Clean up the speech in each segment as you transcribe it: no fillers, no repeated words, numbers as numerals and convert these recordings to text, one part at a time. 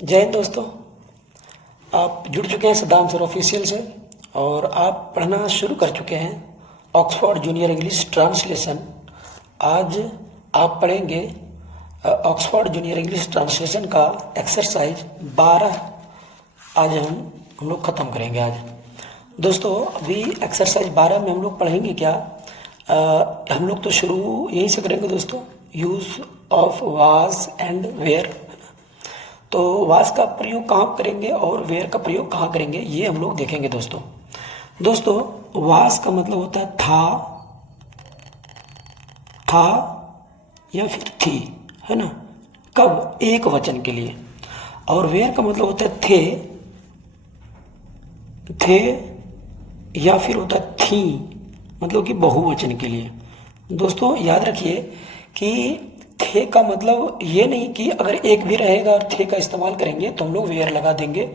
जय हिंद दोस्तों। आप जुड़ चुके हैं सद्दाम सर ऑफिशियल से और आप पढ़ना शुरू कर चुके हैं ऑक्सफोर्ड जूनियर इंग्लिश ट्रांसलेशन। आज आप पढ़ेंगे ऑक्सफोर्ड जूनियर इंग्लिश ट्रांसलेशन का एक्सरसाइज 12। आज हम लोग ख़त्म करेंगे। आज दोस्तों अभी एक्सरसाइज 12 में हम लोग पढ़ेंगे क्या, हम लोग तो शुरू यहीं से करेंगे दोस्तों। Use of was and were, तो वाज का प्रयोग कहाँ करेंगे और वेयर का प्रयोग कहाँ करेंगे ये हम लोग देखेंगे दोस्तों। वाज का मतलब होता है था या फिर थी, है ना, कब, एक वचन के लिए। और वेयर का मतलब होता है थे या फिर होता है थी, मतलब कि बहुवचन के लिए। दोस्तों याद रखिए कि थे का मतलब ये नहीं कि अगर एक भी रहेगा और थे का इस्तेमाल करेंगे तो हम लोग वेयर लगा देंगे।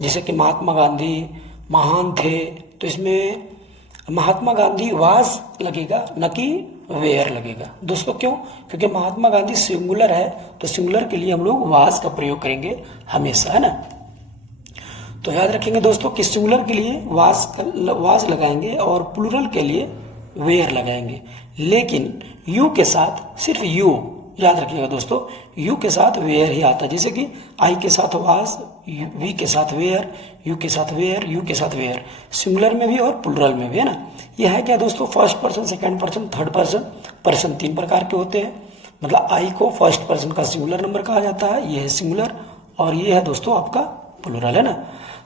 जैसे कि महात्मा गांधी महान थे, तो इसमें महात्मा गांधी वाज लगेगा, न कि वेयर लगेगा। दोस्तों क्यों? क्योंकि महात्मा गांधी सिंगुलर है, तो सिंगुलर के लिए हम लोग वाज का प्रयोग करेंगे हमेशा, है ना। तो याद रखेंगे दोस्तों कि सिंगुलर के लिए वाज लगाएंगे और प्लूरल के लिए वेयर लगाएंगे। लेकिन यू के साथ सिर्फ यू याद रखिएगा दोस्तों, यू के साथ वेयर ही आता है। जैसे कि आई के साथ वाज, वी के साथ वेयर, यू के साथ वेयर, यू के साथ वेयर, सिंगुलर में भी और प्लूरल में भी, है ना। यह है क्या दोस्तों, first person, second person, third person. Person 3 प्रकार के होते हैं। मतलब आई को फर्स्ट पर्सन का सिंगुलर नंबर कहा जाता है, ये है सिंगुलर, और ये है दोस्तों आपका प्लूरल, है ना।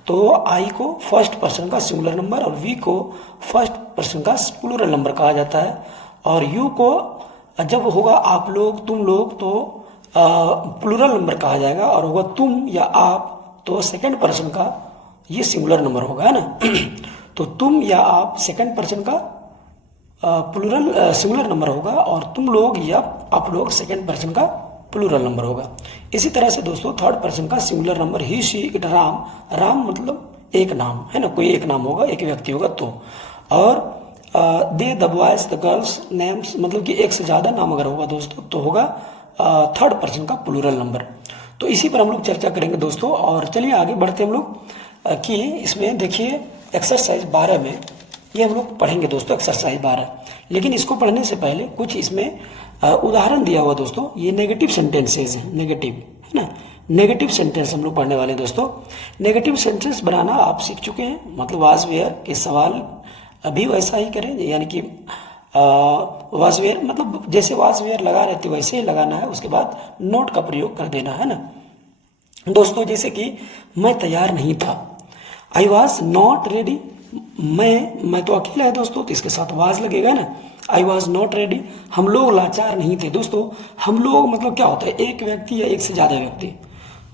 तो आई को फर्स्ट पर्सन का सिंगुलर नंबर और वी को फर्स्ट पर्सन का प्लूरल नंबर कहा जाता है। और यू को जब होगा आप लोग, तुम लोग, तो प्लूरल नंबर कहा जाएगा, और होगा तुम या आप तो सेकंड पर्सन का ये सिंगुलर नंबर होगा, है ना। तो तुम या आप सेकंड पर्सन का प्लूरल सिंगुलर नंबर होगा, और तुम लोग या आप लोग सेकंड पर्सन का प्लूरल नंबर होगा। इसी तरह से दोस्तों थर्ड पर्सन का singular number he, she, it, Ram. Ram मतलब एक नाम, है ना, कोई एक नाम होगा, एक व्यक्ति होगा तो। और they, the boys, the girls, names, मतलब कि एक से ज़्यादा नाम अगर होगा दोस्तों तो होगा थर्ड पर्सन का प्लूरल नंबर। तो इसी पर हम लोग चर्चा करेंगे दोस्तों। और चलिए आगे बढ़ते हम लोग कि इसमें देखिए एक्सरसाइज 12 में ये हम लोग पढ़ेंगे दोस्तों, एक्सरसाइज 12। लेकिन इसको पढ़ने से पहले कुछ इसमें उदाहरण दिया हुआ दोस्तों। ये नेगेटिव सेंटेंसेज हैं, नेगेटिव, है ना। नेगेटिव सेंटेंस हम लोग पढ़ने वाले दोस्तों। नेगेटिव सेंटेंस बनाना आप सीख चुके हैं, मतलब वाज वेयर के सवाल अभी वैसा ही करें, यानी कि वाज वेयर मतलब जैसे वाज वेयर लगा रहते वैसे ही लगाना है। उसके बाद नोट का प्रयोग कर देना है ना दोस्तों। जैसे कि मैं तैयार नहीं था, आई वॉज नॉट रेडी। मैं तो अकेला है दोस्तों, तो इसके साथ वाज लगेगा ना। आई वॉज नॉट रेडी, हम लोग लाचार नहीं थे दोस्तों। हम लोग मतलब क्या होता है, एक व्यक्ति या एक से ज़्यादा व्यक्ति,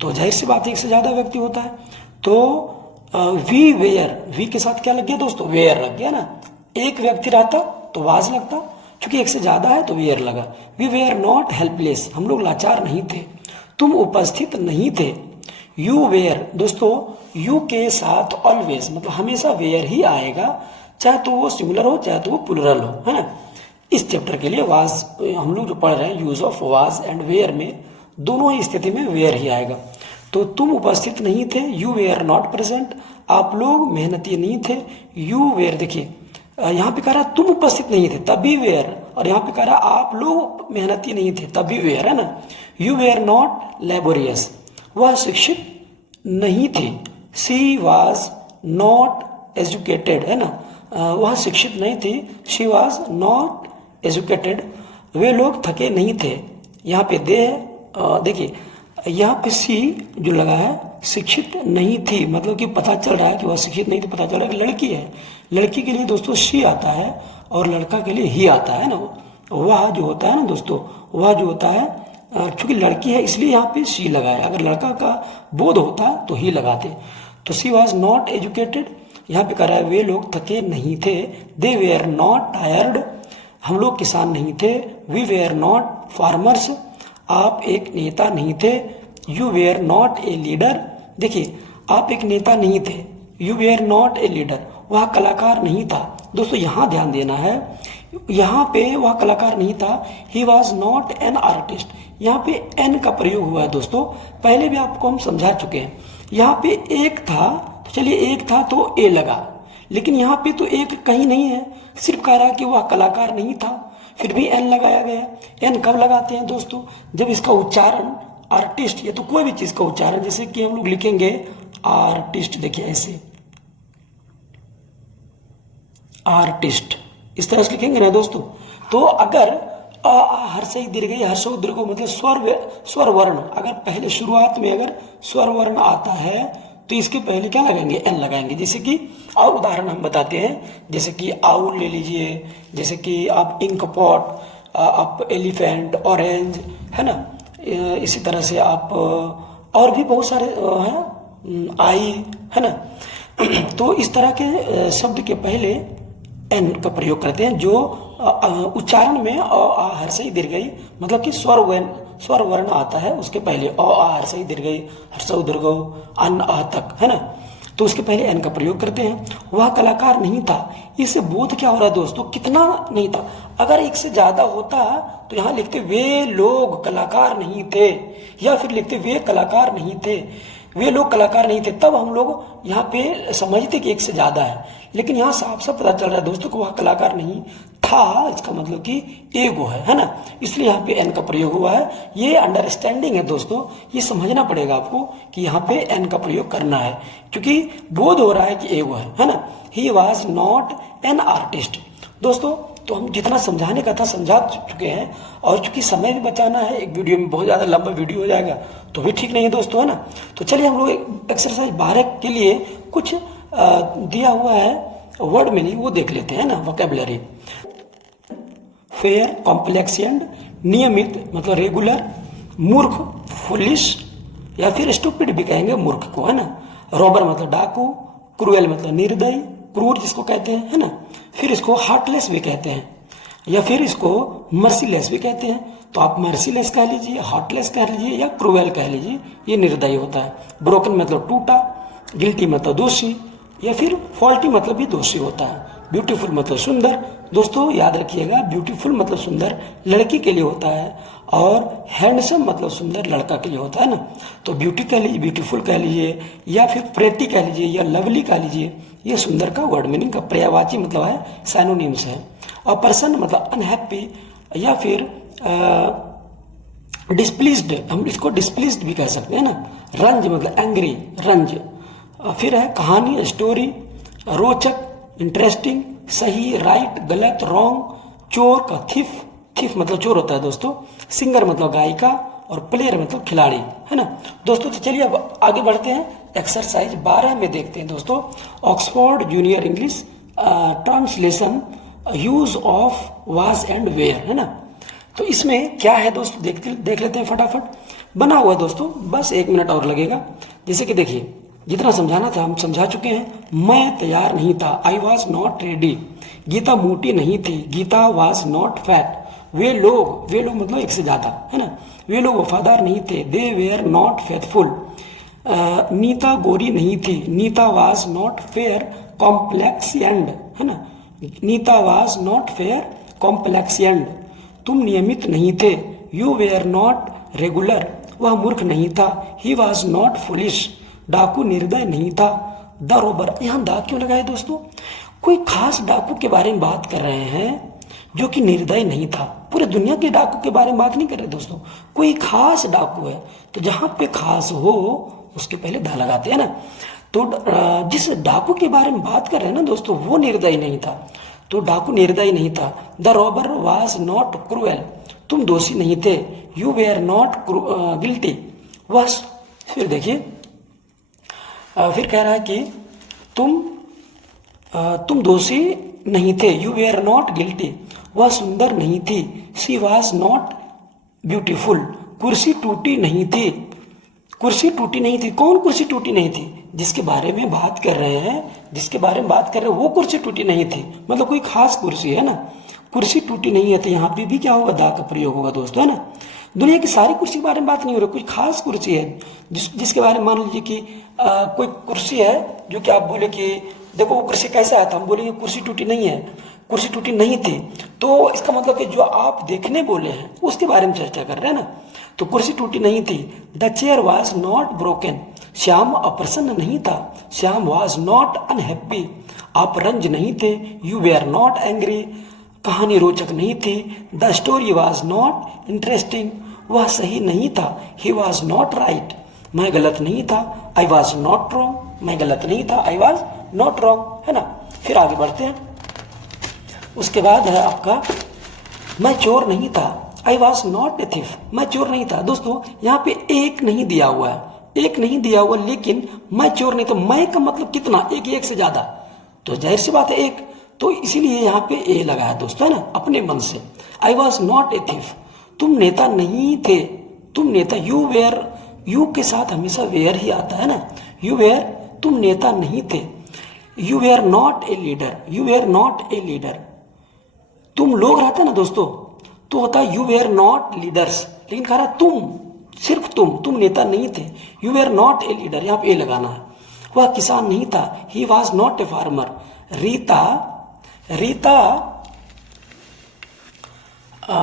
तो जाहिर सी बात है एक से ज़्यादा व्यक्ति होता है। तो वी वेयर, वी के साथ क्या लग गया दोस्तों, वेयर लग गया ना। एक व्यक्ति रहता तो वाज लगता, क्योंकि एक से ज्यादा है तो वेयर लगा। वी वेयर नॉट हेल्पलेस, हम लोग लाचार नहीं थे। तुम उपस्थित नहीं थे। यू वेयर, दोस्तों यू के साथ ऑलवेज मतलब हमेशा वेयर ही आएगा, चाहे तो वो सिंगुलर हो चाहे तो वो प्लूरल हो, है ना। इस चैप्टर के लिए वाज हम लोग जो पढ़ रहे हैं, use of was and were में दोनों ही स्थिति में वेयर ही आएगा। तो तुम उपस्थित नहीं थे, यू वेयर नॉट प्रेजेंट, आप लोग मेहनती नहीं थे। यू वेयर, देखिए यहाँ पे कह रहा तुम उपस्थित नहीं थे तभी वेयर, और यहाँ पे कह रहा आप लोग मेहनती नहीं थे तभी वेयर, है ना। यू वेयर नॉट लेबोरियस, वह शिक्षित नहीं थी। सी वॉज नॉट एजुकेटेड, है ना, वह शिक्षित नहीं थी। शी वॉज नॉट एजुकेटेड, वे लोग थके नहीं थे। यहाँ पे दे है, देखिए यहाँ पे सी जो लगा है शिक्षित नहीं थी, मतलब कि पता चल रहा है कि वह शिक्षित नहीं थी, पता चल रहा है कि लड़की है। लड़की के लिए दोस्तों शी आता है और लड़का के लिए ही आता है ना। वह जो होता है ना दोस्तों, वह जो होता है, क्योंकि लड़की है इसलिए यहाँ पे शी लगा है। अगर लड़का का बोध होता तो ही लगाते। तो सी वॉज नॉट एजुकेटेड, यहाँ पे कह रहा है वे लोग थके नहीं थे। दे वेयर नॉट टायर्ड, हम लोग किसान नहीं थे। वी वेयर नॉट फार्मर्स, आप एक नेता नहीं थे। You were not a leader, देखिए आप एक नेता नहीं थे। You were not a leader, वह कलाकार नहीं था। दोस्तों यहाँ ध्यान देना है, यहाँ पे वह कलाकार नहीं था, he was not an artist. यहाँ पे एन का प्रयोग हुआ है दोस्तों, पहले भी आपको हम समझा चुके हैं। यहाँ पे एक था तो चलिए एक था तो ए लगा, लेकिन यहाँ पे तो एक कहीं नहीं है, सिर्फ कह रहा कि वह कलाकार नहीं था, फिर भी एन लगाया गया। एन कब लगाते हैं दोस्तों? जब इसका उच्चारण आर्टिस्ट या तो कोई भी चीज का उच्चारण, जैसे कि हम लोग लिखेंगे आर्टिस्ट, देखिए ऐसे आर्टिस्ट इस तरह से लिखेंगे ना दोस्तों। तो अगर अ आ हर्षई दीर्घई हर्षो दीर्घो मतलब स्वर वर्ण, अगर पहले शुरुआत में अगर स्वर वर्ण आता है तो इसके पहले क्या लगाएंगे? एन लगाएंगे। जैसे कि और उदाहरण हम बताते हैं, जैसे कि आउल ले लीजिए, जैसे कि आप इंक पॉट, आप एलिफेंट, ऑरेंज, है ना। इसी तरह से आप और भी बहुत सारे हैं, आई, है ना। तो इस तरह के शब्द के पहले एन का प्रयोग करते हैं, जो उच्चारण में अ हर्षई दीर्घई मतलब कि स्वर वर्ण आता है उसके पहले अ हर्षई दीर्घई हर्षौ दीर्घौ अन आ तक, है ना। तो उसके पहले एन का प्रयोग करते हैं। वह कलाकार नहीं था, इससे बोध क्या हो रहा है दोस्तों? कितना नहीं था। अगर एक से ज्यादा होता तो यहाँ लिखते वे लोग कलाकार नहीं थे, या फिर लिखते वे कलाकार नहीं थे, वे लोग कलाकार नहीं थे, तब हम लोग यहाँ पे समझते कि एक से ज्यादा है। लेकिन यहाँ साफ साफ पता चल रहा है दोस्तों को वह कलाकार नहीं था, इसका मतलब कि एगो है ना। इसलिए यहाँ पे एन का प्रयोग हुआ है। ये अंडरस्टैंडिंग है दोस्तों, ये समझना पड़ेगा आपको कि यहाँ पे एन का प्रयोग करना है, क्योंकि बोध हो रहा है कि एगो है ना। ही वॉज नॉट एन आर्टिस्ट। दोस्तों तो हम जितना समझाने का था समझा चुके हैं, और चूंकि समय भी बचाना है, एक वीडियो में बहुत ज़्यादा लंबा वीडियो हो जाएगा तो भी ठीक नहीं है दोस्तों, है ना। तो चलिए हम लोग एक्सरसाइज 12 के लिए कुछ दिया हुआ है वर्ड मीनिंग, वो देख लेते हैं ना। वोकैबुलरी: फेयर, कॉम्प्लेक्सेंट, नियमित मतलब रेगुलर, मूर्ख फुलिश या फिर स्टूपिड भी कहेंगे मूर्ख को, है ना। रॉबर मतलब डाकू, क्रूएल मतलब निर्दयी, क्रूर जिसको कहते हैं, है ना। फिर इसको हार्टलेस भी कहते हैं, या फिर इसको मर्सीलेस भी कहते हैं। तो आप मर्सीलेस कह लीजिए, हार्टलेस कह लीजिए, या क्रूएल कह लीजिए, ये निर्दयी होता है। ब्रोकन मतलब टूटा, गिल्टी मतलब दोषी, या फिर फॉल्टी मतलब भी दोषी होता है। ब्यूटीफुल मतलब सुंदर। दोस्तों याद रखिएगा, ब्यूटीफुल मतलब सुंदर लड़की के लिए होता है, और हैंडसम मतलब सुंदर लड़का के लिए होता है ना। तो ब्यूटी कह लीजिए, ब्यूटीफुल कह लीजिए, या फिर प्रेटी कह लीजिए, या लवली कह लीजिए, ये सुंदर का वर्ड मीनिंग का पर्यायवाची मतलब है, साइनोनिम्स है। और पर्सन मतलब अनहैप्पी, या फिर डिस्प्लीज्ड, हम इसको डिस्प्लीज्ड भी कह सकते हैं ना। रंज मतलब एंग्री, रंज। फिर है कहानी, स्टोरी, रोचक, इंटरेस्टिंग, सही, राइट, गलत, रॉन्ग। चोर का थिफ, थिफ मतलब चोर होता है दोस्तों। सिंगर मतलब गायिका, और प्लेयर मतलब खिलाड़ी, है ना। दोस्तों तो चलिए अब आगे बढ़ते हैं, एक्सरसाइज 12 में देखते हैं दोस्तों। Oxford junior English translation, use of was and were, है ना। तो इसमें क्या है दोस्तों, देख लेते हैं फटाफट। बना हुआ है दोस्तों, बस 1 मिनट और लगेगा। जैसे कि देखिए, जितना समझाना था हम समझा चुके हैं। मैं तैयार नहीं था, I was not ready. Gita मोटी नहीं थी, गीता वॉज नॉट फैट। वे लोग मतलब एक से ज्यादा, है ना। वे लोग वफादार नहीं थे, they were not faithful. Neeta गोरी नहीं थी, Neeta was not fair complexioned, है ना। Neeta was not fair complexioned. तुम नियमित नहीं थे, यू वेयर नॉट रेगुलर। वह मूर्ख नहीं था, ही वॉज नॉट फुलिश। डाकू निर्दय नहीं था, द रोबर। यहां दा क्यों लगाए दोस्तों? कोई खास डाकू के बारे में बात कर रहे हैं जो कि निर्दय नहीं था। पूरे दुनिया के डाकू के बारे में बात नहीं कर रहे दोस्तों, कोई खास डाकू है। तो जहां पे खास हो उसके पहले दा लगाते हैं ना। तो जिस डाकू के बारे में बात कर रहे हैं ना दोस्तों, वो निर्दयी नहीं था, तो डाकू निर्दयी नहीं था। The robber was not cruel. तुम दोषी नहीं थे, यू वेयर नॉट गिल्टी। वह फिर देखिए, फिर कह रहा है कि तुम दोषी नहीं थे, यू वेयर नॉट गिल्टी। वह सुंदर नहीं थी, शी वॉज नॉट ब्यूटीफुल। कुर्सी टूटी नहीं थी, कुर्सी टूटी नहीं थी। कौन कुर्सी टूटी नहीं थी? जिसके बारे में बात कर रहे हैं, जिसके बारे में बात कर रहे हैं वो कुर्सी टूटी नहीं थी, मतलब कोई खास कुर्सी है ना। कुर्सी टूटी नहीं है, तो यहाँ पे भी क्या होगा? दा का प्रयोग होगा दोस्तों, है ना। दुनिया की सारी कुर्सी के बारे में बात नहीं हो रही, कोई खास कुर्सी है जिसके बारे में मान लीजिए कि कोई कुर्सी है जो कि आप बोले कि देखो वो कुर्सी कैसे आया था, हम बोलेंगे कुर्सी टूटी नहीं है, कुर्सी टूटी नहीं थी, तो इसका मतलब कि जो आप देखने बोले हैं उसके बारे में चर्चा कर रहे हैं ना। तो कुर्सी टूटी नहीं थी। The chair was not broken, Shyam अप्रसन्न नहीं था। श्याम वॉज नॉट अनहैप्पी, आप रंज नहीं थे। यू वेयर नॉट एंग्री, कहानी रोचक नहीं थी। The story was not interesting, वह सही नहीं था। ही वॉज नॉट राइट, मैं गलत नहीं था। आई वॉज नॉट रॉन्ग, मैं गलत नहीं था। आई वॉज नॉट रॉन्ग, है ना। फिर आगे बढ़ते हैं। उसके बाद है आपका मैं चोर नहीं था। I was not A thief, मैं चोर नहीं था। दोस्तों यहाँ पे एक नहीं दिया हुआ है, एक नहीं दिया हुआ, लेकिन मैं चोर नहीं। तो मैं का मतलब कितना, एक से ज्यादा, तो जाहिर सी बात है एक, तो इसीलिए यहाँ पे ए लगा है दोस्तों, है ना, अपने मन से। आई वॉज नॉट ए थिफ, तुम नेता नहीं थे, तुम नेता, यू वेयर, यू के साथ हमेशा वेयर ही आता है ना। यू वेयर, तुम नेता नहीं थे। You were not a leader, you were not a leader, तुम लोग रहते ना दोस्तों, तो होता है यू वेयर नॉट लीडर्स, लेकिन कह रहा तुम, सिर्फ तुम नेता नहीं थे। You were not a leader, यहाँ पे ए लगाना है। वह किसान नहीं था। He was not a farmer. Rita,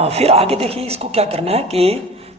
फिर आगे देखिए इसको क्या करना है कि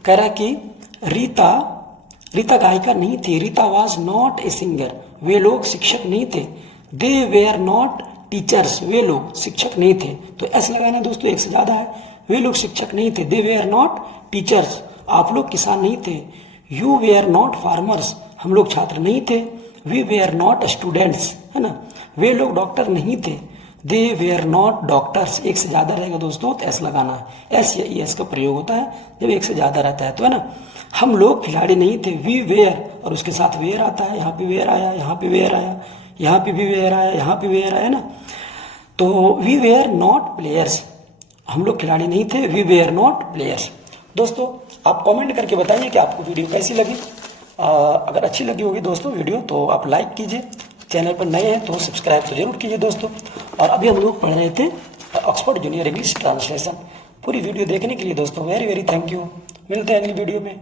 कह रहा कि रीता गायिका नहीं थी। Rita was not a singer, वे लोग शिक्षक नहीं थे। दे वेयर नॉट टीचर्स, वे लोग शिक्षक नहीं थे। तो ऐसे लगाना दोस्तों, एक से ज्यादा है। वे लोग शिक्षक नहीं थे। दे वेयर नॉट टीचर्स, आप लोग किसान नहीं थे। यू वेयर नॉट फार्मर्स, हम लोग छात्र नहीं थे। वी वेयर नॉट स्टूडेंट्स, है ना, वे लोग डॉक्टर नहीं थे। दे वेयर नॉट डॉक्टर्स, एक से ज्यादा रहेगा दोस्तों तो एस लगाना है। एस या ई एस का प्रयोग होता है जब एक से ज्यादा रहता है, तो है ना। हम लोग खिलाड़ी नहीं थे। वी वेयर, और उसके साथ वेयर आता है, यहाँ पे वेयर आया, यहाँ पे वेयर आया, यहाँ पे भी वेयर आया, यहाँ पे वेयर आया ना। तो वी वेयर नॉट प्लेयर्स, हम लोग खिलाड़ी नहीं थे। We were not players. दोस्तों आप कमेंट करके बताइए कि आपको वीडियो कैसी लगी। अगर अच्छी लगी होगी दोस्तों वीडियो तो आप लाइक कीजिए, चैनल पर नए हैं तो सब्सक्राइब तो जरूर कीजिए दोस्तों। और अभी हम लोग पढ़ रहे थे ऑक्सफोर्ड जूनियर इंग्लिश ट्रांसलेशन। पूरी वीडियो देखने के लिए दोस्तों वेरी वेरी थैंक यू। मिलते हैं अगली वीडियो में।